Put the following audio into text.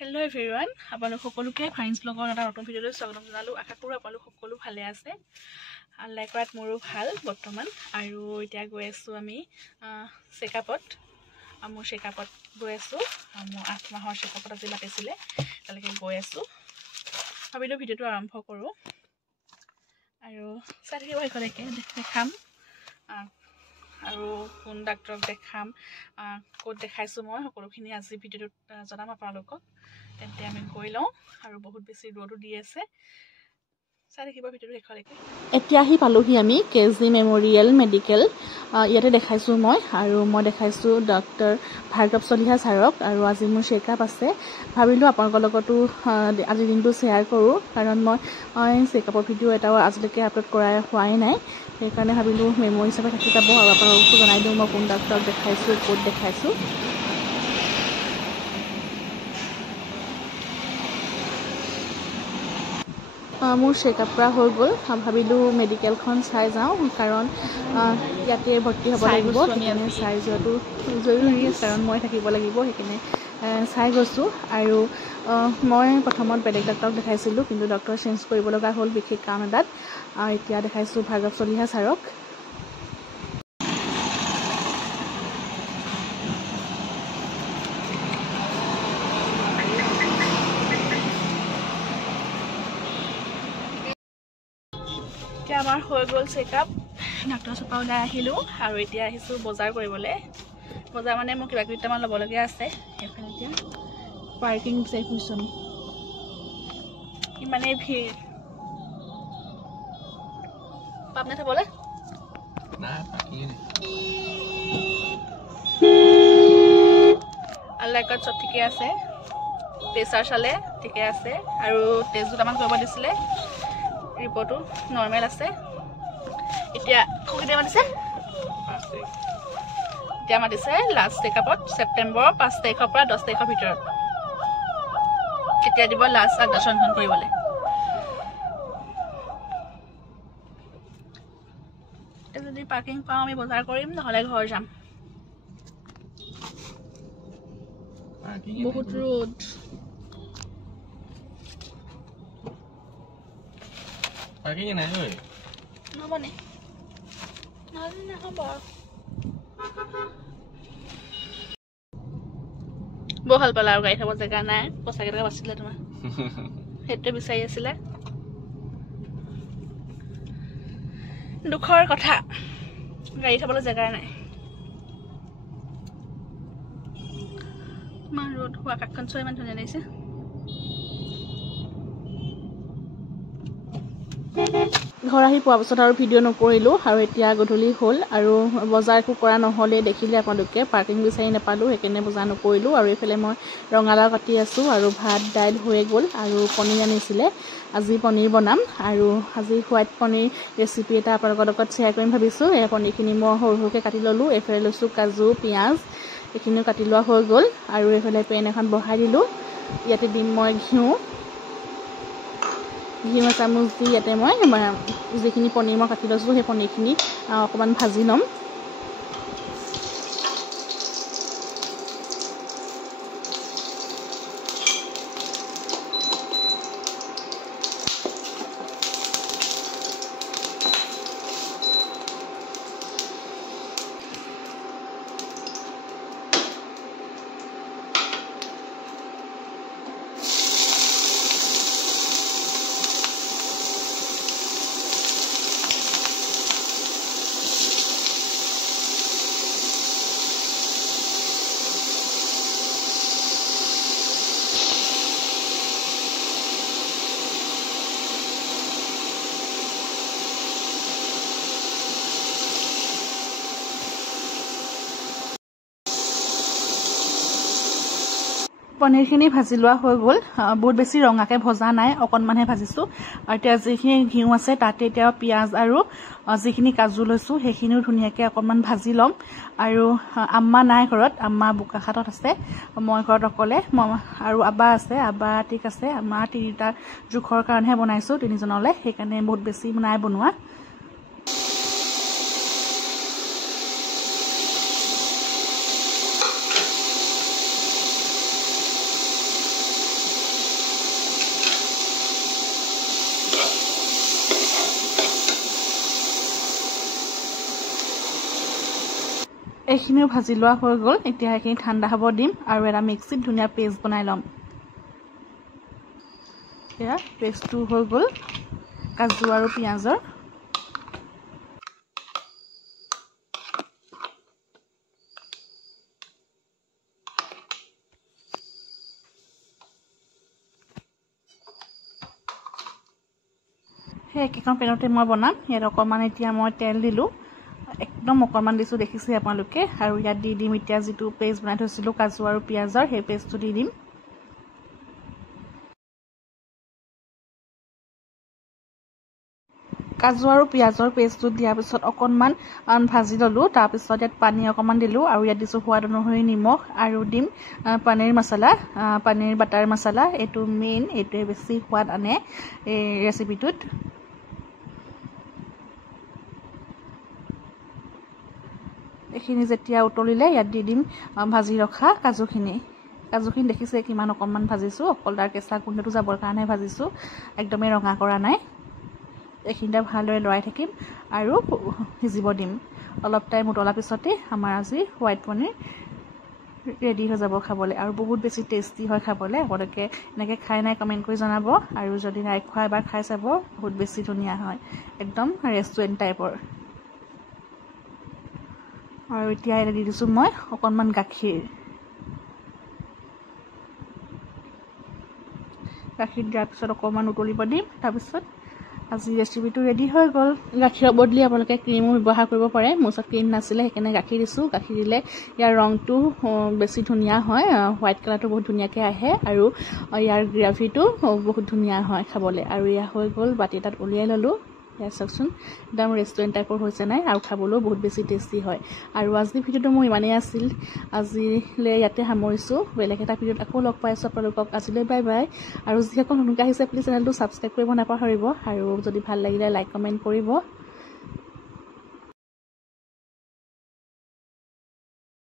Hello everyone, আপোনালোক সকলোকে ফাইন্স ব্লগৰ এটা নতুন ভিডিঅ'লৈ স্বাগতম জনালো। আশা কৰোঁ আপোনালোক সকলো ভালে আছে। আল্লাহ কৰাত মোৰো ভাল বৰ্তমান আৰু এতিয়া গৈ আছো আমি চেকআপত। মোৰ চেকআপত গৈ আছো। মোৰ 8 মাহৰ চেকআপত আজি মাতিছিলে। তালৈকে গৈ আছো। ভাবিলো ভিডিঅ'টো আৰম্ভ কৰোঁ আৰু চাই থাকিব একেলগে দেখাম আৰু কোন ডাক্তৰক দেখাম ক'ত দেখাইছো মই সকলোখিনি আজি ভিডিঅ'টোত জনাম আপোনালোকক। তেন্তে আমি গৈ লওঁ আৰু বহুত বেছি ৰ'দো দি আছে। চাই থাকিব ভিডিঅ'টো একেলগে। এতিয়া আহি পালোহি আমি কেজি মেমৰিয়েল মেডিকেল। ইয়াতে দেখাইছো মই আৰু মই দেখাইছো ডক্টৰ ভাৰ্গৱ চলিহা ছাৰক আৰু আজি মোৰ চেকআপ আছে। ভাবিলো আপোনালোকৰ লগতো আজি দিনটো শ্বেয়াৰ কৰোঁ কাৰণ মই চেকআপৰ ভিডিঅ' এটাও আজিলৈকে আপলোড কৰা হোৱাই নাই। সেইকাৰণে ভাবিলো মেমৰি হিচাপে থাকি যাব আৰু আপোনালোককো জনাই দিওঁ মই কোন ডাক্তৰক দেখাইছো ক'ত দেখাইছো। মোৰ চেকআপ কৰা হৈ গ'ল। ভাবিলো মেডিকেলখন চাই যাওঁ কাৰণ ইয়াতে ভৰ্তি হ'ব লাগিব। সেইকাৰণে চাই যোৱাটো জৰুৰী কাৰণ মই থাকিব লাগিব। সেইকাৰণে চাই গৈছোঁ আৰু মই প্ৰথমত বেলেগ ডাক্তৰক দেখাইছিলোঁ কিন্তু ডক্তৰ চেঞ্জ কৰিব লগা হ'ল বিশেষ কাম এটাত। এতিয়া দেখাইছোঁ ভাৰ্গৱ চলিহা ছাৰক। এতিয়া আমাৰ হৈ গ'ল চেকআপ। ডাক্তৰ চপা ওলাই আহিলোঁ আৰু এতিয়া আহিছোঁ বজাৰ কৰিবলৈ। বজাৰ মানে মোৰ কিবা কিবিটামান ল'বলগীয়া আছে। সেইফালে এতিয়া পাৰ্কিং বিচাৰি ফুৰিছোঁ আমি। ইমানেই ভিৰ পাপনে থ'বলৈ আল্লাহত চব ঠিকে আছে। প্ৰেছাৰ চালে ঠিকে আছে আৰু টেষ্ট দুটামান কৰিব দিছিলে। ৰিপৰ্টটো নৰ্মেল আছে। এতিয়া কেতিয়া মাতিছে? এতিয়া মাতিছে লাষ্ট চেকআপত ছেপ্টেম্বৰৰ 5 তাৰিখৰ পৰা 10 তাৰিখৰ ভিতৰত। কেতিয়া দিব লাষ্ট আল্ট্ৰাচাউণ্ডখন কৰিবলৈ। যদি পাৰ্কিং পাওঁ আমি বজাৰ কৰিম, নহ'লে ঘৰ যাম। বহুত ৰ'দ। পাৰ্কিং নাই ঐ। নহ'বনে? নহ'লে নহ'ব। বৰ ভাল পালা আৰু গাড়ী থ'ব জেগা নাই। পইচা কেইটকা বাচিলে তোমাৰ। সেইটোৱে বিচাৰি আছিলে। দুখৰ কথা গাড়ী থ'বলৈ জেগা নাই। ইমান ৰ'দ হোৱা আকাশখন চোৱা ইমান ধুনীয়া লাগিছে। ঘৰ আহি পোৱাৰ পাছত আৰু ভিডিঅ' নকৰিলোঁ আৰু এতিয়া গধূলি হ'ল আৰু বজাৰ একো কৰা নহ'লে দেখিলে আপোনালোকে পাৰ্কিং বিচাৰি নাপালোঁ। সেইকাৰণে বজাৰ নকৰিলোঁ আৰু এইফালে মই ৰঙালাও কাটি আছোঁ আৰু ভাত দাইল হৈয়ে গ'ল আৰু পনীৰ আনিছিলে। আজি পনীৰ বনাম আৰু আজি হোৱাইট পনীৰ ৰেচিপি এটা আপোনালোকৰ লগত শ্বেয়াৰ কৰিম ভাবিছোঁ। এই পনীৰখিনি মই সৰু সৰুকৈ কাটি ল'লোঁ। এইফালে লৈছোঁ কাজু পিঁয়াজ এইখিনিও কাটি লোৱা হৈ গ'ল আৰু এইফালে পেন এখন বহাই দিলোঁ। ইয়াতে দিম মই ঘিউ এচামুচ দি ইয়াতে মই যিখিনি পনীৰ মই কাটি লৈছোঁ সেই পনীৰখিনি অকণমান ভাজি ল'ম। পনীৰখিনি ভাজি লোৱা হৈ গ'ল। বহুত বেছি ৰঙাকৈ ভজা নাই, অকণমানহে ভাজিছোঁ। আৰু এতিয়া যিখিনি ঘিউ আছে তাতে এতিয়া পিঁয়াজ আৰু যিখিনি কাজু লৈছোঁ সেইখিনিও ধুনীয়াকৈ অকণমান ভাজি ল'ম। আৰু আম্মা নাই ঘৰত, আম্মা বোকাখাটত আছে। মই ঘৰত অকলে আৰু আব্বা আছে। আব্বা ঠিক আছে। আমাৰ 3টা জোখৰ কাৰণেহে বনাইছোঁ, 3জনলৈ। সেইকাৰণে বহুত বেছি নাই বনোৱা। এইখিনিও ভাজি লোৱা হৈ গ'ল এতিয়া এইখিনি ঠাণ্ডা হ'ব দিম আৰু এটা মিক্সিত ধুনীয়া পেষ্ট বনাই ল'ম এয়া পেষ্টটো হৈ গ'ল কাজু আৰু পিঁয়াজৰ সেই একেখন পেনতে মই বনাম ইয়াত অকণমান এতিয়া মই তেল দিলোঁ একদম অকণমান দিছোঁ দেখিছে আপোনালোকে আৰু ইয়াত দি দিম এতিয়া যিটো পেষ্ট বনাই থৈছিলোঁ কাজু আৰু পিঁয়াজৰ সেই পেষ্টটো দি দিম কাজু আৰু পিঁয়াজৰ পেষ্টটো দিয়াৰ পিছত অকণমান ভাজি ল'লোঁ তাৰপিছত ইয়াত পানী অকণমান দিলোঁ আৰু ইয়াত দিছোঁ সোৱাদ অনুসৰি নিমখ আৰু দিম পনীৰ মছলা পনীৰ বাটাৰ মছলা এইটো মেইন এইটোৱে বেছি সোৱাদ আনে এই ৰেচিপিটোত এইখিনি যেতিয়া উতলিলে ইয়াত দি দিম ভাজি ৰখা কাজুখিনি দেখিছে কিমান অকণমান ভাজিছোঁ অকল তাৰ কেঁচা গোন্ধটো যাবৰ কাৰণে ভাজিছোঁ একদমেই ৰঙা কৰা নাই এইখিনিতে ভালদৰে লৰাই থাকিম আৰু সিজিব দিম অলপ টাইম উতলাৰ পিছতে আমাৰ আজি হোৱাইট পনীৰ ৰেডি হৈ যাব খাবলৈ আৰু বহুত বেছি টেষ্টি হয় খাবলৈ আপোনালোকে এনেকৈ খাই নাই কমেণ্ট কৰি জনাব আৰু যদি নাই খোৱা এবাৰ খাই চাব বহুত বেছি ধুনীয়া হয় একদম ৰেষ্টুৰেণ্ট টাইপৰ আৰু এতিয়া এটা দি দিছোঁ মই অকণমান গাখীৰ দিয়াৰ পিছত অকণমান উতলিব দিম তাৰপিছত আজি ৰেচিপিটো ৰেডি হৈ গ'ল গাখীৰৰ বদলি আপোনালোকে ক্ৰীমো ব্যৱহাৰ কৰিব পাৰে মোৰ ওচৰত ক্ৰীম নাছিলে সেইকাৰণে গাখীৰ দিছোঁ গাখীৰ দিলে ইয়াৰ ৰংটো বেছি ধুনীয়া হয় হোৱাইট কালাৰটো বহুত ধুনীয়াকৈ আহে আৰু ইয়াৰ গ্ৰেভিটো বহুত ধুনীয়া হয় খাবলৈ আৰু এয়া হৈ গ'ল বাতি এটাত উলিয়াই ল'লোঁ ইয়াৰ চাওকচোন একদম ৰেষ্টুৰেণ্ট টাইপৰ হৈছে নাই আৰু খাবলৈও বহুত বেছি টেষ্টি হয় আৰু আজিৰ ভিডিঅ'টো মোৰ ইমানেই আছিল আজিলৈ ইয়াতে সামৰিছোঁ বেলেগ এটা ভিডিঅ'ত আকৌ লগ পাইছোঁ আপোনালোকক আজিলৈ বাই বাই আৰু যিসকল নতুনকৈ আহিছে প্লিজ চেনেলটো ছাবস্ক্ৰাইব কৰিব নাপাহৰিব আৰু যদি ভাল লাগিলে লাইক কমেণ্ট কৰিব